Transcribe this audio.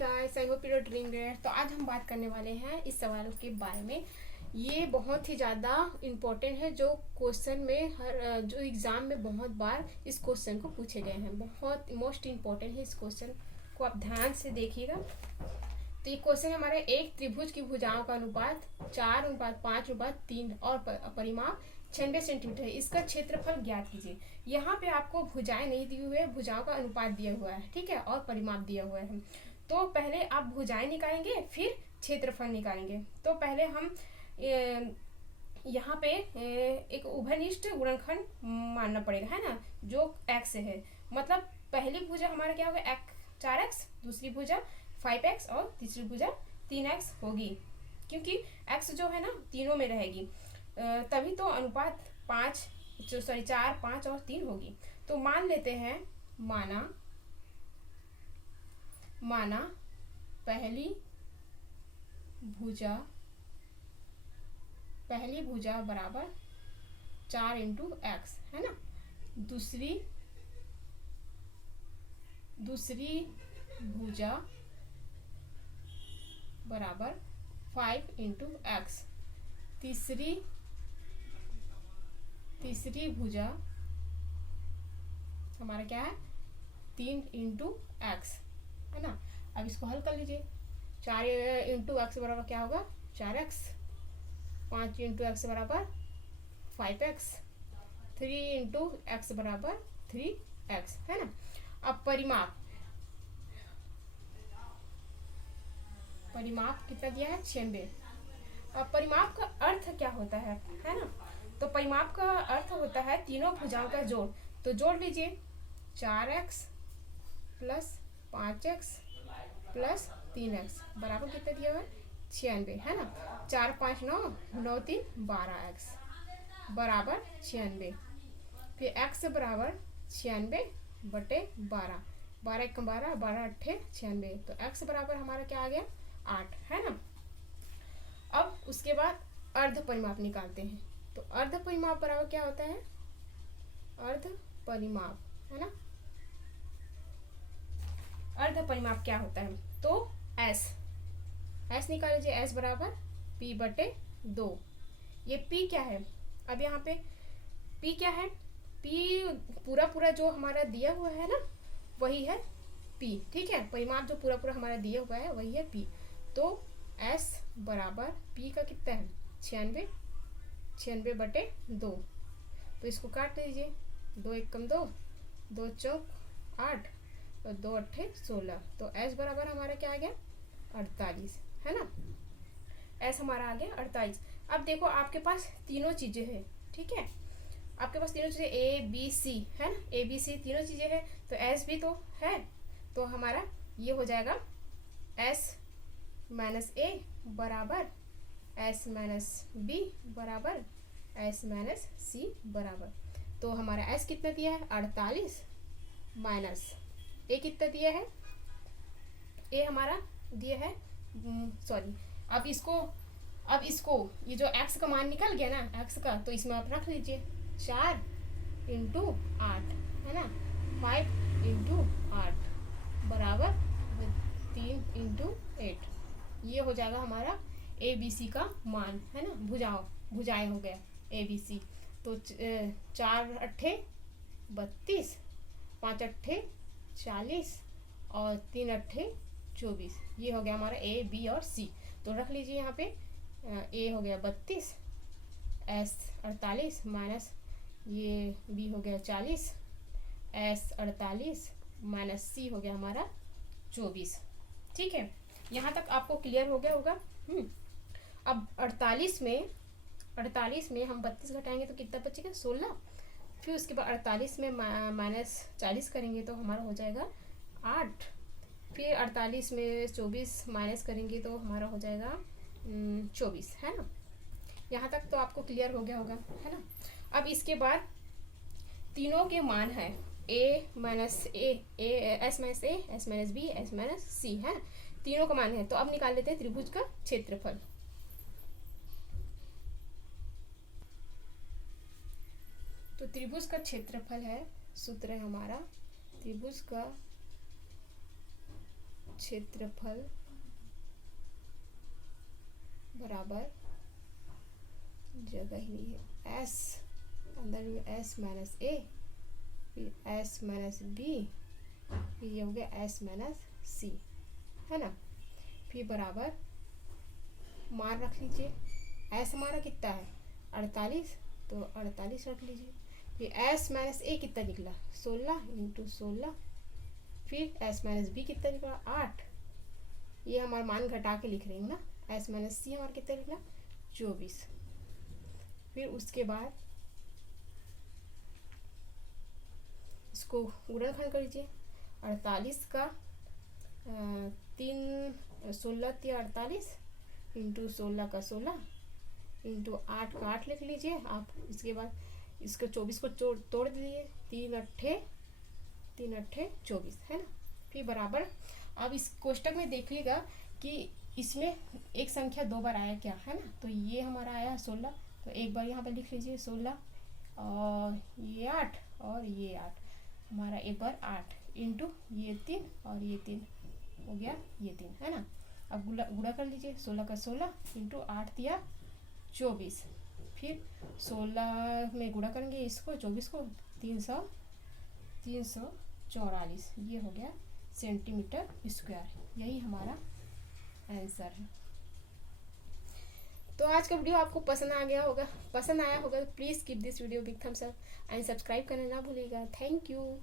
Guys, I hope you are doing great. तो आज हम बात करने वाले हैं इस सवाल के बारे में। ये बहुत ही ज़्यादा इम्पोर्टेंट है, जो क्वेश्चन में जो एग्ज़ाम में बहुत बार इस क्वेश्चन को पूछे गए हैं। बहुत मोस्ट इम्पोर्टेंट है, इस क्वेश्चन को आप ध्यान से देखिएगा। तो ये क्वेश्चन हमारे एक त्रिभुज की भुजाओं का अनुपात 4:5:3 और परिमाप 96 सेंटीमीटर है। इसका क्षेत्रफल ज्ञात कीजिए। यहाँ पे आपको भुजाएं नहीं दी हुई है, भुजाओं का अनुपात दिया हुआ है, ठीक है, और परिमाप दिया हुआ है। तो पहले आप भुजाएं निकालेंगे, फिर क्षेत्रफल निकालेंगे। तो पहले हम यहाँ पे एक उभयनिष्ठ गुणनखंड मानना पड़ेगा, है ना, जो x है। मतलब पहली भुजा हमारा क्या होगा, 4x, दूसरी भुजा 5x और तीसरी भुजा 3x होगी, क्योंकि x जो है ना तीनों में रहेगी, तभी तो अनुपात 4, 5 और 3 होगी। तो मान लेते हैं, माना पहली भुजा बराबर 4x, है ना। दूसरी भुजा बराबर 5x। तीसरी भुजा हमारा क्या है, 3x, है ना। अब इसको हल कर लीजिए। 4x बराबर क्या होगा, 4x। 5x बराबर 5x। 3x बराबर 3x, है ना। अब परिमाप कितना दिया है, 96। अब परिमाप का अर्थ क्या होता है ना। तो परिमाप का अर्थ होता है तीनों भुजाओं का जोड़। तो जोड़ लीजिए, 4x plus 5x plus 3x बराबर कितना दिया हुआ है, 96, है ना। 4 5 9 9 3 12x बराबर 96। फिर x बराबर 96/12, 12 1 12, 12 8 96। तो x बराबर हमारा क्या आ गया, 8, है ना। अब उसके बाद अर्ध परिमाप निकालते हैं। तो अर्ध परिमाप बराबर क्या होता है, अर्ध परिमाप, है ना। अर्ध परिमाप क्या होता है, तो s निकाल लीजिए। s बराबर p/2। ये p क्या है, अब यहाँ पे p क्या है, p पूरा जो हमारा दिया हुआ है ना, वही है p, ठीक है। परिमाप जो पूरा हमारा दिया हुआ है वही है p। तो s बराबर p का कितना है, 96/2। तो इसको काट लीजिए, 2 1 2, 2 4 8 और 2 8 16। तो s बराबर हमारा क्या आ गया, 48, है ना। s हमारा आ गया 48। अब देखो, आपके पास तीनों चीज़ें हैं, ठीक है। आपके पास तीनों चीज़ें a b c है ना, a b c तीनों चीज़ें हैं। तो s भी तो है, तो हमारा ये हो जाएगा s माइनस a बराबर s माइनस b बराबर s माइनस c बराबर। तो हमारा s कितना दिया है, 48, माइनस a कितना दिया है, a हमारा दिया है, सॉरी, अब इसको ये जो x का मान निकल गया ना, x का, तो इसमें आप रख लीजिए 4 × 8, है ना, 5 × 8 बराबर 3 × 8। ये हो जाएगा हमारा ए बी सी का मान, है ना। भुजाएं हो गया ए बी सी। तो 4 8 32, 5 8 40 और 3 8 24। ये हो गया हमारा ए बी और सी। तो रख लीजिए यहाँ पे, ए हो गया 32, एस 48, माइनस ये बी हो गया 40, एस 48 माइनस सी हो गया हमारा 24, ठीक है। यहाँ तक आपको क्लियर हो गया होगा। अब 48 में हम 32 घटाएंगे तो कितना बचेगा, 16। फिर उसके बाद 48 में माइनस 40 करेंगे तो हमारा हो जाएगा 8। फिर 48 में 24 माइनस करेंगे तो हमारा हो जाएगा 24, है ना। यहाँ तक तो आपको क्लियर हो गया होगा, है ना। अब इसके बाद तीनों के मान है s minus a, s minus b, s minus c, है, तीनों का मान है। तो अब निकाल लेते हैं त्रिभुज का क्षेत्रफल। तो त्रिभुज का क्षेत्रफल है, सूत्र है हमारा त्रिभुज का क्षेत्रफल बराबर जगह ही नहीं है, एस अंदर में एस माइनस ए, फिर एस माइनस बी, फिर ये हो गया एस माइनस सी, है ना। फिर बराबर मान रख लीजिए, एस हमारा कितना है 48, तो 48 रख लीजिए। फिर एस माइनस ए कितना निकला 16 इंटू 16, फिर एस माइनस बी कितना निकला 8, ये हमारा मान घटा के लिख रही हूँ ना। एस माइनस सी हमारा कितना निकला 24। फिर उसके बाद इसको गुणनखंड कर लीजिए, 48 का 16 48 इंटू 16 का 16 इंटू 8 का 8 लिख लीजिए आप। इसके बाद इसको 24 को तोड़ दीजिए, 3 अट्ठे 24, है ना। फिर बराबर अब इस कोष्टक में देखिएगा कि इसमें एक संख्या 2 बार आया क्या, है ना। तो ये हमारा आया 16, तो एक बार यहाँ पर लिख लीजिए 16, और ये 8 और ये 8, हमारा एक बार 8 इंटू ये 3 और ये 3 हो गया, ये 3, है ना। अब गुणा कर लीजिए, 16 का 16 इंटू 8 दिया 24, फिर 16 में गुणा करेंगे इसको 24 को, 344, ये हो गया सेंटीमीटर स्क्वायर। यही हमारा आंसर है। तो आज का वीडियो आपको पसंद आया होगा तो please give this video big thumbs up and subscribe करना ना भूलिएगा। Thank you.